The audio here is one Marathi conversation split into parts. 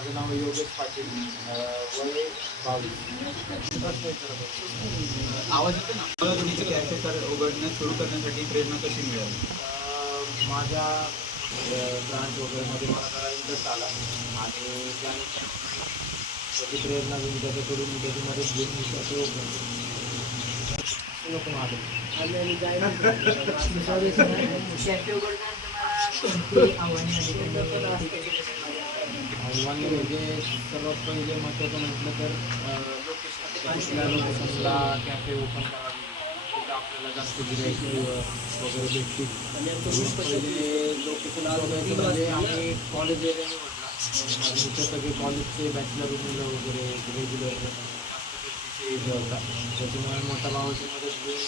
माझं नाव योगेश पाटील, वय 22. आवाज येतो ना. मला तुमचं कॅफे उघडण्यास सुरू करण्यासाठी प्रेरणा कशी मिळाली? माझ्या ब्रांच वगैरेमध्ये मला जरा इंटरेस्ट आला आणि त्यानंतर त्याची प्रेरणा घेऊन त्याच्याकडून मी त्याची मदत घेऊन मी कॅफे ओपन नको माझं कॅफे उघडण्यानंतर आव्हाने आव्हाने म्हणजे सर्वात पहिले महत्त्वाचं म्हटलं तर कुठल्या लोकेशनला कॅफे ओपन करावी, तिथं आपल्याला जास्त गिराईक वगैरे भेटतील. पहिले लोकेशन म्हणजे आम्ही कॉलेज एरिया निवडला आणि इथं सगळे कॉलेजचे बॅचलर मुलं वगैरे रेग्युलर होता. त्याच्यामुळे मोठ्या भावाची मदत घेऊन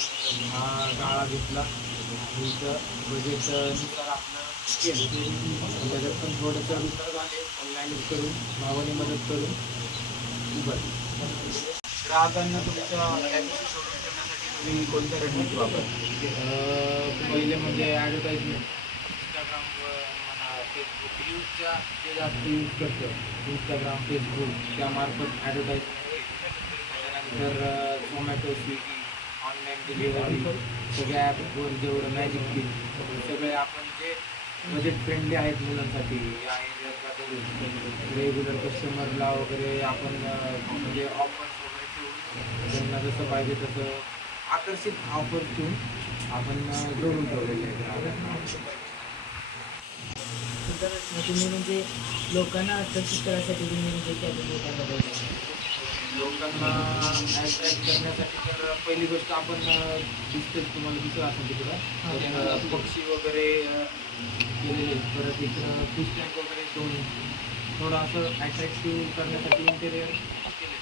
हा गाळा घेतला आणि इथं बजेटनुसार आपलं केलं. त्याच्यात पण थोडंसं विचार झाले, मॅनेज करून भावाने मदत करून उभारली. ग्राहकांना तुमच्या कॅफेशी सोडून ठेवण्यासाठी तुम्ही कोणत्या रणनीती वापरता? पहिले म्हणजे ॲडव्हर्टाईजमेंट इंस्टाग्रामवर म्हणा, फेसबुक न्यूजच्या जे जास्त यूज करतं इंस्टाग्राम फेसबुक त्यामार्फत ॲडव्हर्टाईजमेंट. त्याच्यानंतर झोमॅटो स्विगी ऑनलाईन डिलिव्हरी सगळ्या ॲपवर जेवढं मॅजिक बिल सगळे आपण जे बजेट फ्रेंडली आहेत मुलांसाठी या एरियामध्ये रेग्युलर कस्टमरला वगैरे आपण म्हणजे ऑफर्स वगैरे ठेवून त्यांना जसं पाहिजे तसं आकर्षित ऑफर ठेवून आपण जोडून ठेवलेले आहे. तुम्ही म्हणजे लोकांना आकर्षित करण्यासाठी तुम्ही म्हणजे कॅफे लोकांना अट्रॅक्ट करण्यासाठी तर पहिली गोष्ट आपण दिसतेच, तुम्हाला दिसत असेल तिकडं तर पक्षी वगैरे केलेले, परत इकडं फिश टँक वगैरे ठेवून थोडं असं अट्रॅक्टिव्ह करण्यासाठी इंटेरियर केले.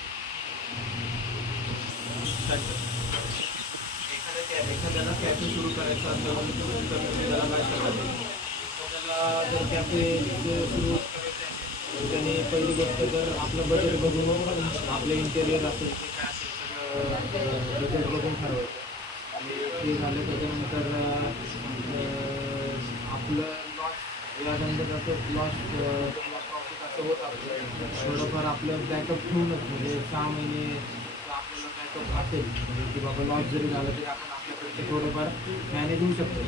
एखाद्याला कॅफे सुरू करायचा असेल तर तुम्ही त्याला काय सल्ला द्याल? एखाद्याला जर कॅफे सुरू करायचं असेल तर त्याने पहिली गोष्ट तर आपलं बजेट बघून आपलं इंटेरियर असेल ते काय असेल सगळं बजेट बघून ठरवायचं आणि ते झालं त्याच्यानंतर आपलं लॉस या धंद्यात असं लॉस किंवा प्रॉफिट असं होत आपलं थोडंफार आपलं बॅकअप ठेवूनच म्हणजे 6 महिने आपल्याला बॅकअप असेल म्हणजे की बाबा लॉस जरी झालं तरी आपण आपल्याकडे थोडंफार मॅनेज होऊ शकतो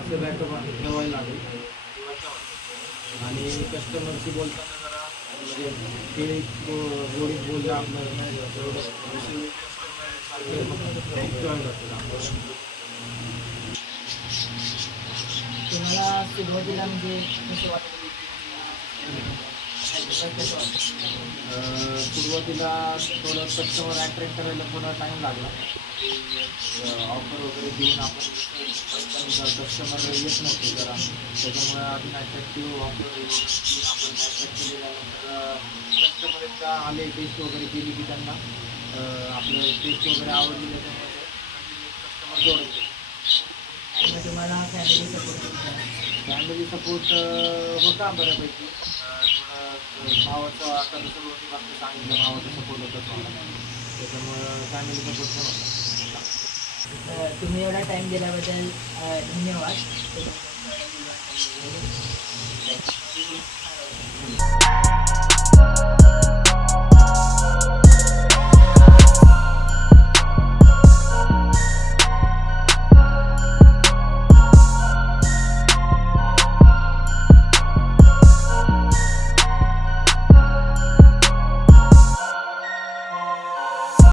असं बॅकअप ठेवायला लागेल किंवा ठेवायचं. आणि कस्टमरशी बोलताना जरा म्हणजे ते गोडीत बोललं आपलं तेवढं जॉईन असतं आपलं. तुम्हाला सुरुवातीला म्हणजे कसं वाटतं? सुरुवातीला थोडं कस्टमर अट्रॅक्ट करायला थोडा टाईम लागला. ऑफर वगैरे देऊन आपण कस्टमर येत नव्हते जरा, त्याच्यामुळे अजून अट्रॅक्टिव्ह ऑफर देऊन आपण अट्रॅक्ट केल्यानंतर कस्टमर एकदा आले, टेस्ट वगैरे केली की त्यांना आपलं टेस्ट वगैरे आवडली, त्याच्यामुळे कस्टमर जोडायचे. मग तुम्हाला फॅमिली सपोर्ट फॅमिली सपोर्ट होता बऱ्यापैकी. थोडं भावाचं आता जसं मी फक्त सांगितलं भावाचा सपोर्ट होता मला, त्याच्यामुळं फॅमिली सपोर्ट पण होता. तुम्ही एवढा टाईम दिल्याबद्दल धन्यवाद.